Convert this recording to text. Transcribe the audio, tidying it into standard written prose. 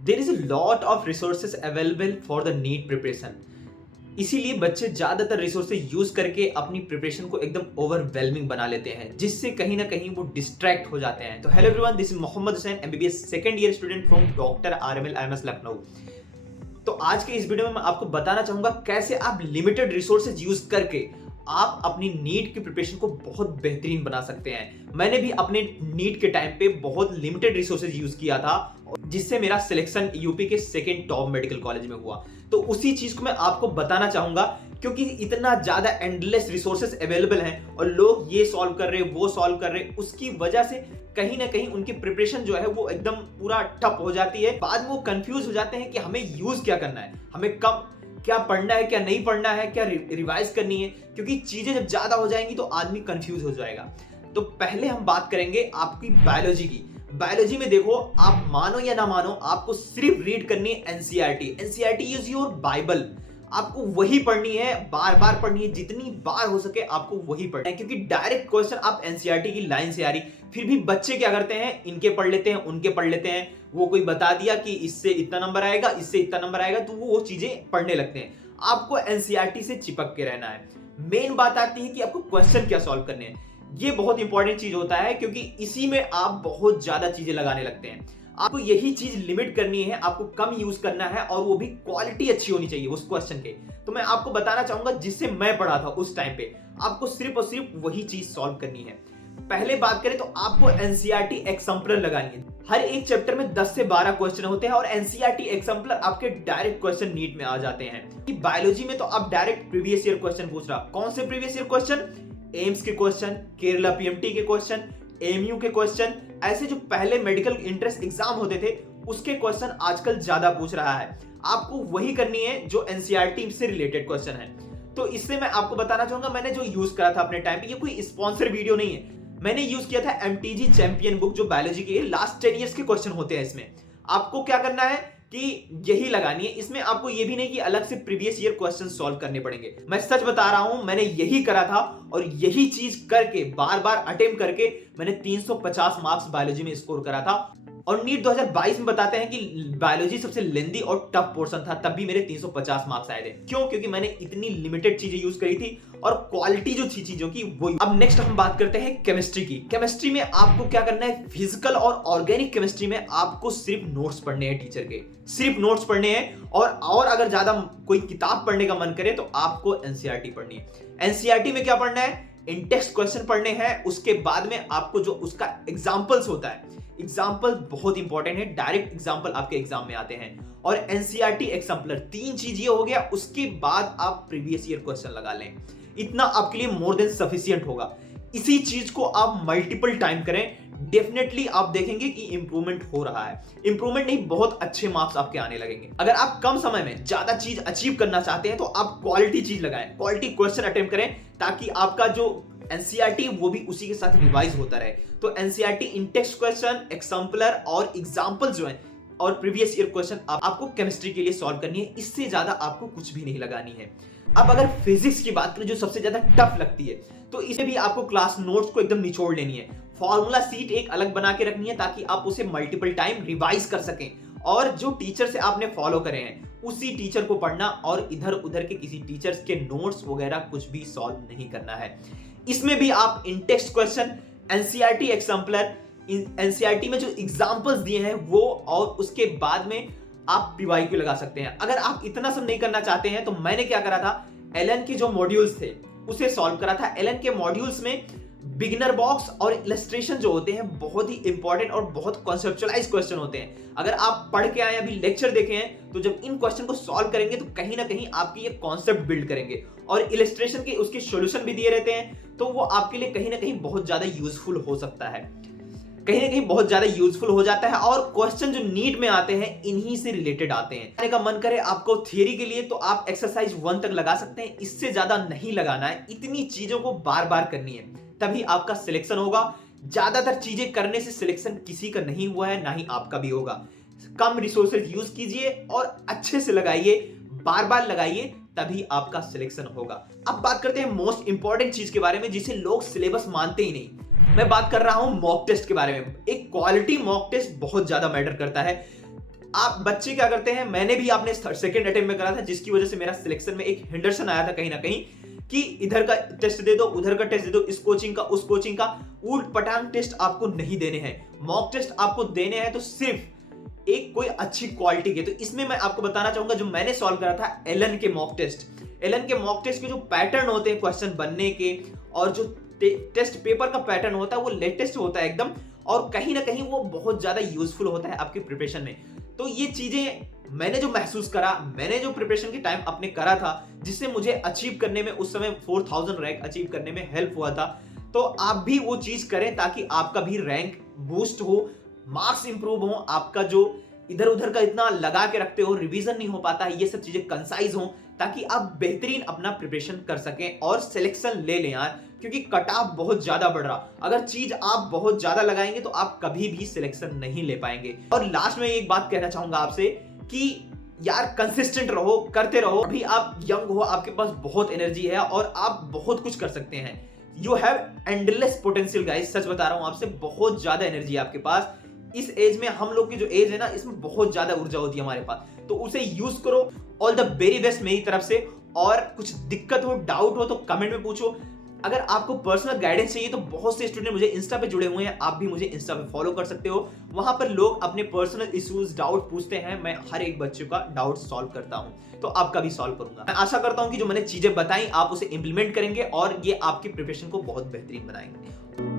There is a lot of resources available for the NEET preparation. इसीलिए बच्चे ज्यादातर resources use करके अपनी प्रिपरेशन को एकदम ओवरवेलमिंग बना लेते हैं, जिससे कहीं ना कहीं वो डिस्ट्रैक्ट हो जाते हैं। तो hello everyone, this is Mohammad Hussain, MBBS second year student from doctor RML IMS Lucknow. तो आज के इस वीडियो में मैं आपको बताना चाहूंगा कैसे आप लिमिटेड रिसोर्सेज यूज करके आप अपनी नीट की प्रिपरेशन को बहुत बेहतरीन बना सकते हैं। मैंने भी अपने नीट के टाइम पे बहुत लिमिटेड रिसोर्सेज यूज किया था, जिससे मेरा सिलेक्शन यूपी के सेकंड टॉप मेडिकल कॉलेज में हुआ। तो उसी चीज को मैं आपको बताना चाहूंगा, क्योंकि इतना ज्यादा एंडलेस रिसोर्सेज अवेलेबल हैं और लोग ये सॉल्व कर रहे, वो सॉल्व कर रहे, उसकी वजह से कहीं ना कहीं उनकी प्रिपरेशन जो है वो एकदम पूरा ठप हो जाती है। बाद में वो कंफ्यूज हो जाते हैं कि हमें यूज क्या करना है, हमें कब क्या पढ़ना है, क्या नहीं पढ़ना है, क्या रिवाइज करनी है, क्योंकि चीजें जब ज्यादा हो जाएंगी तो आदमी कंफ्यूज हो जाएगा। तो पहले हम बात करेंगे आपकी बायोलॉजी की। बायोलॉजी में देखो, आप मानो या ना मानो, आपको सिर्फ रीड करनी है NCERT. NCERT is your Bible. आपको वही पढ़नी है, बार बार पढ़नी है, जितनी बार हो सके आपको वही पढ़ना है, क्योंकि डायरेक्ट क्वेश्चन आप एनसीईआरटी की लाइन से आ रही। फिर भी बच्चे क्या करते हैं, इनके पढ़ लेते हैं, उनके पढ़ लेते हैं, वो कोई बता दिया कि इससे इतना नंबर आएगा, इससे इतना नंबर आएगा, तो वो चीजें पढ़ने लगते हैं। आपको एनसीईआरटी से चिपक के रहना है। मेन बात आती है कि आपको क्वेश्चन क्या सॉल्व करने हैं। ये बहुत इंपॉर्टेंट चीज होता है, क्योंकि इसी में आप बहुत ज्यादा चीजें लगाने लगते हैं। आपको यही चीज लिमिट करनी है, आपको कम यूज करना है, और वो भी क्वालिटी अच्छी होनी चाहिए उस क्वेश्चन के। तो मैं आपको बताना चाहूंगा, जिससे मैं पढ़ा था उस टाइम पे, आपको सिर्फ और सिर्फ वही चीज सॉल्व करनी है। पहले बात करें तो आपको एनसीईआरटी एग्जाम्पलर लगानी है। हर एक चैप्टर में 10 से 12 क्वेश्चन होते हैं, और एनसीईआरटी एग्जाम्पलर आपके डायरेक्ट क्वेश्चन नीट में आ जाते हैं। कि बायोलॉजी में तो आप डायरेक्ट प्रीवियस ईयर क्वेश्चन पूछ रहा, कौन से प्रीवियस ईयर क्वेश्चन? एम्स के क्वेश्चन, केरला पीएमटी के क्वेश्चन, एमयू के क्वेश्चन, ऐसे जो पहले मेडिकल एंट्रेंस एग्जाम होते थे उसके क्वेश्चन आजकल ज्यादा पूछ रहा है। आपको वही करनी है जो एनसीईआरटी से रिलेटेड क्वेश्चन है। तो इससे मैं आपको बताना चाहूंगा, मैंने जो यूज करा था अपने टाइम पे, ये कोई स्पॉन्सर वीडियो नहीं है, मैंने यूज किया था एमटीजी चैंपियन बुक, जो बायोलॉजी के लास्ट 10 इयर्स के क्वेश्चन होते हैं। इसमें आपको क्या करना है कि यही लगानी है। इसमें आपको ये भी नहीं कि अलग से प्रीवियस ईयर क्वेश्चन सॉल्व करने पड़ेंगे। मैं सच बता रहा हूं, मैंने यही करा था, और यही चीज करके बार बार अटेम्प्ट करके मैंने 350 मार्क्स बायोलॉजी में स्कोर करा था। और नीट 2022 में बताते हैं कि बायोलॉजी सबसे लेंदी और टफ पोर्शन था, तब भी मेरे 350 मार्क्स आए थे। क्यों? क्योंकि मैंने इतनी लिमिटेड चीजें यूज करी थी, और क्वालिटी जो थी चीजों की वो। अब नेक्स्ट हम बात करते हैं केमिस्ट्री की। केमिस्ट्री में आपको क्या करना है, फिजिकल और ऑर्गेनिक केमिस्ट्री में आपको सिर्फ नोट्स पढ़ने हैं टीचर के, सिर्फ नोट्स पढ़ने हैं। और अगर ज्यादा कोई किताब पढ़ने का मन करे तो आपको एनसीईआरटी पढ़नी है। एनसीईआरटी में क्या पढ़ना है, इन टेक्स्ट क्वेश्चन पढ़ने हैं। उसके बाद में आपको जो उसका एग्जाम्पल्स होता है, एग्जाम्पल बहुत इंपॉर्टेंट है, डायरेक्ट एग्जाम्पल आपके एग्जाम में आते हैं। और एनसीईआरटी एग्जाम्पलर, 3 चीज ये हो गया। उसके बाद आप प्रीवियस ईयर क्वेश्चन लगा लें, इतना आपके लिए मोर देन सफिशिएंट होगा। इसी चीज को आप मल्टीपल टाइम करें, डेफिनेटली आप देखेंगे कि इंप्रूवमेंट हो रहा है। इंप्रूवमेंट नहीं, बहुत अच्छे मार्क्स आपके आने लगेंगे। अगर आप कम समय में ज्यादा चीज अचीव करना चाहते हैं तो आप क्वालिटी चीज लगाएं, क्वालिटी क्वेश्चन अटेम्प्ट करें, ताकि आपका जो एनसीईआरटी वो भी उसी के साथ रिवाइज होता रहे। तो एनसीईआरटी इन टेक्स्ट क्वेश्चन, एग्जाम्पलर और एग्जाम्पल जो है, और प्रीवियस ईयर क्वेश्चन आपको केमिस्ट्री के लिए सॉल्व करनी है। इससे ज्यादा आपको कुछ भी नहीं लगानी है। अब अगर फिजिक्स की बात करें, जो सबसे ज्यादा टफ लगती है, तो इसे भी आपको क्लास नोट्स को एकदम निचोड़ लेनी है। फॉर्मूला सीट एक अलग बना के रखनी है, ताकि आप उसे मल्टीपल टाइम रिवाइज कर सकें। और जो टीचर से आपने फॉलो करे हैं उसी टीचर को पढ़ना, और इधर उधर के किसी टीचर्स के नोट्स वगैरह कुछ भी सॉल्व नहीं करना है। इसमें भी आप इन text question, NCERT exemplar, NCERT में जो एग्जाम्पल्स दिए हैं वो, और उसके बाद में आप पीवाईक्यू लगा सकते हैं। अगर आप इतना सब नहीं करना चाहते हैं तो मैंने क्या करा था, एलन के जो मॉड्यूल्स थे उसे सॉल्व करा था। एलन के मॉड्यूल्स में बिगिनर बॉक्स और इलस्ट्रेशन जो होते हैं बहुत ही इंपॉर्टेंट और बहुत कॉन्सेप्चुअलाइज क्वेश्चन होते हैं। अगर आप पढ़ के आए, अभी लेक्चर देखे हैं, तो जब इन क्वेश्चन को सॉल्व करेंगे तो कहीं ना कहीं आपकी ये कॉन्सेप्ट बिल्ड करेंगे। और इलस्ट्रेशन के उसके सॉल्यूशन भी दिए रहते हैं, तो वो आपके लिए कहीं ना कहीं बहुत ज्यादा यूजफुल हो सकता है, कहीं ना कहीं बहुत ज्यादा यूजफुल हो जाता है। और क्वेश्चन जो नीट में आते हैं इन्हीं से रिलेटेड आते हैं। का मन करे आपको थियरी के लिए, तो आप एक्सरसाइज 1 तक लगा सकते हैं, इससे ज्यादा नहीं लगाना है। इतनी चीजों को बार बार करनी है, तभी आपका सिलेक्शन होगा। ज्यादातर चीजें करने से सिलेक्शन किसी का नहीं हुआ है, ना ही आपका भी होगा। कम रिसोर्सेज यूज कीजिए और अच्छे से लगाइए, बार बार लगाइए, तभी आपका सिलेक्शन होगा। अब बात करते हैं मोस्ट इंपॉर्टेंट चीज के बारे में, जिसे लोग सिलेबस मानते ही नहीं। मैं बात कर रहा हूं मॉक टेस्ट के बारे में। एक क्वालिटी मॉक टेस्ट बहुत ज्यादा मैटर करता है। आप बच्चे क्या करते हैं, मैंने भी आपने सेकंड अटेम्प्ट में करा था, जिसकी वजह से मेरा सिलेक्शन में एक हिंडरसन आया था कहीं ना कहीं, कि इधर का टेस्ट दे दो, उधर का टेस्ट दे दो, इस कोचिंग का उस कोचिंग का। ऊट पटांग टेस्ट आपको नहीं देने हैं, मॉक टेस्ट आपको देने हैं तो सिर्फ एक कोई अच्छी क्वालिटी के। तो इसमें मैं आपको बताना चाहूंगा, जो मैंने सॉल्व करा था एलन के मॉक टेस्ट, एलन के मॉक टेस्ट के जो पैटर्न होते हैं क्वेश्चन बनने के, और जो टेस्ट पेपर का पैटर्न होता है वो लेटेस्ट होता है एकदम, और कहीं ना कहीं वो बहुत ज्यादा यूजफुल होता है आपकी प्रिपरेशन में। तो ये चीजें मैंने जो महसूस करा, मैंने जो प्रिपरेशन के टाइम अपने करा था, जिससे मुझे अचीव करने में उस समय 4000 रैंक अचीव करने में हेल्प हुआ था। तो आप भी वो चीज करें ताकि आपका भी रैंक बूस्ट हो, मार्क्स इंप्रूव हो, आपका जो इधर उधर का इतना लगा के रखते हो, रिवीजन नहीं हो पाता है, ये सब चीजें कंसाइज हो, ताकि आप बेहतरीन अपना प्रिपरेशन कर सकें और सिलेक्शन ले लें यार। क्योंकि कट ऑफ बहुत ज्यादा बढ़ रहा, अगर चीज आप बहुत ज्यादा लगाएंगे तो आप कभी भी सिलेक्शन नहीं ले पाएंगे। और लास्ट में एक बात कहना चाहूंगा आपसे कि यार कंसिस्टेंट रहो, करते रहो। अभी आप यंग हो, आपके पास बहुत एनर्जी है और आप बहुत कुछ कर सकते हैं। You have endless potential guys, सच बता रहा हूं आपसे, बहुत ज्यादा एनर्जी है आपके पास। इस एज में, हम लोग की जो एज है ना, इसमें बहुत ज्यादा ऊर्जा होती है हमारे पास, तो उसे यूज करो। ऑल द वेरी बेस्ट मेरी तरफ से। और कुछ दिक्कत हो, डाउट हो तो कमेंट में पूछो। अगर आपको पर्सनल गाइडेंस चाहिए तो बहुत से स्टूडेंट मुझे इंस्टा पे जुड़े हुए हैं, आप भी मुझे इंस्टा पे फॉलो कर सकते हो। वहां पर लोग अपने पर्सनल इश्यूज, डाउट पूछते हैं, मैं हर एक बच्चे का डाउट सॉल्व करता हूं, तो आपका भी सॉल्व करूंगा। मैं आशा करता हूं कि जो मैंने चीजें बताई आप उसे इंप्लीमेंट करेंगे और ये आपकी प्रिपरेशन को बहुत बेहतरीन बनाएंगे।